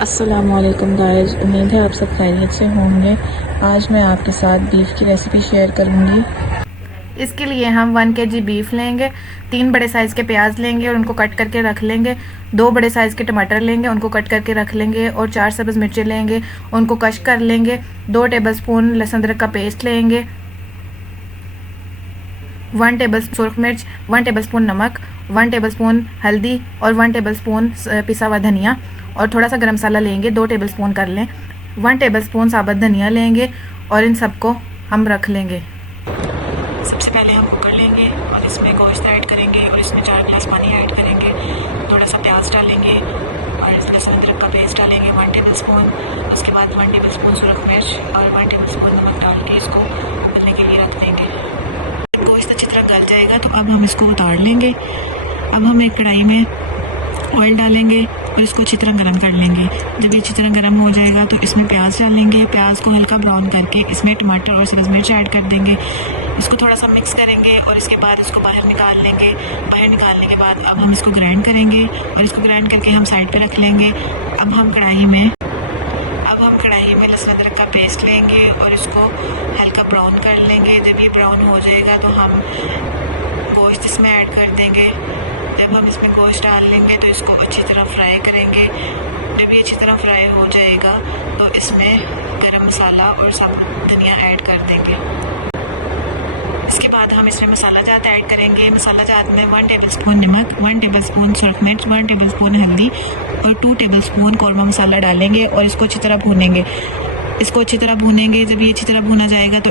अस्सलामुअलैकुम गाइस, उम्मीद है आप सब खैरियत से होंगे। आज मैं आपके साथ बीफ की रेसिपी शेयर करूंगी। इसके लिए हम 1 kg बीफ लेंगे, 3 बड़े साइज़ के प्याज लेंगे और उनको कट करके रख लेंगे, 2 बड़े साइज़ के टमाटर लेंगे, उनको कट करके रख लेंगे और 4 सब्ज़ मिर्चें लेंगे, उनको कश कर लेंगे। 2 टेबलस्पून लहसुन अदरक का पेस्ट लेंगे, 1 टेबलस्पून सुरख मिर्च, 1 टेबलस्पून नमक, 1 टेबलस्पून हल्दी और 1 टेबलस्पून पिसा हुआ धनिया और थोड़ा सा गरम मसाला लेंगे, 2 टेबलस्पून कर लें। 1 टेबलस्पून साबुत धनिया लेंगे और इन सबको हम रख लेंगे। सबसे पहले हम कुकर लेंगे और इसमें गोश्त ऐड करेंगे और इसमें 4 गिलास पानी ऐड करेंगे। थोड़ा सा प्याज डालेंगे और लहसुन अदरक का पेस्ट डालेंगे 1 टेबलस्पून। उसके बाद 1 टेबलस्पून सुरख मिर्च और 1 टेबलस्पून नमक डाल के इसको उबलने के लिए रख देंगे। गोश्त अच्छी तरह गल जाएगा तो अब हम इसको उतार लेंगे। अब हम एक कढ़ाई में ऑयल डालेंगे और इसको अच्छी तरह गर्म कर लेंगे। जब ये अच्छी तरह गर्म हो जाएगा तो इसमें प्याज डालेंगे। प्याज को हल्का ब्राउन करके इसमें टमाटर और सब्ज़ मिर्च ऐड कर देंगे। इसको थोड़ा सा मिक्स करेंगे और इसके बाद इसको बाहर निकाल लेंगे। बाहर निकालने के बाद अब हम इसको ग्राइंड करेंगे और इसको ग्राइंड करके हम साइड पे रख लेंगे। अब हम कढ़ाई में लहसुन अदरक का पेस्ट लेंगे और इसको हल्का ब्राउन कर लेंगे। जब ये ब्राउन हो जाएगा तो हम गोश्त इसमें ऐड कर देंगे। जब हम इसमें गोश्त डाल लेंगे तो इसको अच्छी तरह फ्राई करेंगे। जब ये अच्छी तरह फ्राई हो जाएगा तो इसमें गरम मसाला और साबुत धनिया ऐड कर देंगे। इसके बाद हम इसमें मसाला जात ऐड करेंगे। मसाला जात में 1 टेबलस्पून नमक, 1 टेबलस्पून सुरख मिर्च, 1 टेबलस्पून हल्दी और 2 टेबलस्पून कौरमा मसाला डालेंगे और इसको अच्छी तरह भूनेंगे। जब ये अच्छी तरह भुना जाएगा तो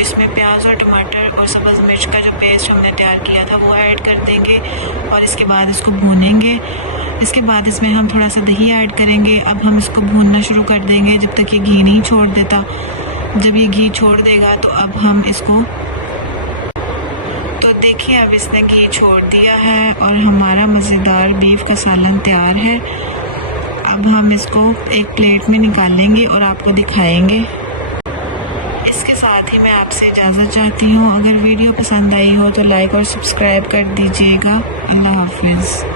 इसमें प्याज और टमाटर और सब्ज़ मिर्च का जो पेस्ट हमने तैयार किया था वो ऐड कर देंगे और इसके बाद इसको भूनेंगे। इसके बाद इसमें हम थोड़ा सा दही ऐड करेंगे। अब हम इसको भूनना शुरू कर देंगे जब तक ये घी नहीं छोड़ देता। जब ये घी छोड़ देगा तो अब हम इसको देखिए अब इसने घी छोड़ दिया है और हमारा मज़ेदार बीफ का सालन तैयार है। अब हम इसको एक प्लेट में निकालेंगे और आपको दिखाएंगे। इसके साथ ही मैं आपसे इजाज़त चाहती हूँ। अगर वीडियो पसंद आई हो तो लाइक और सब्सक्राइब कर दीजिएगा। अल्लाह हाफिज़।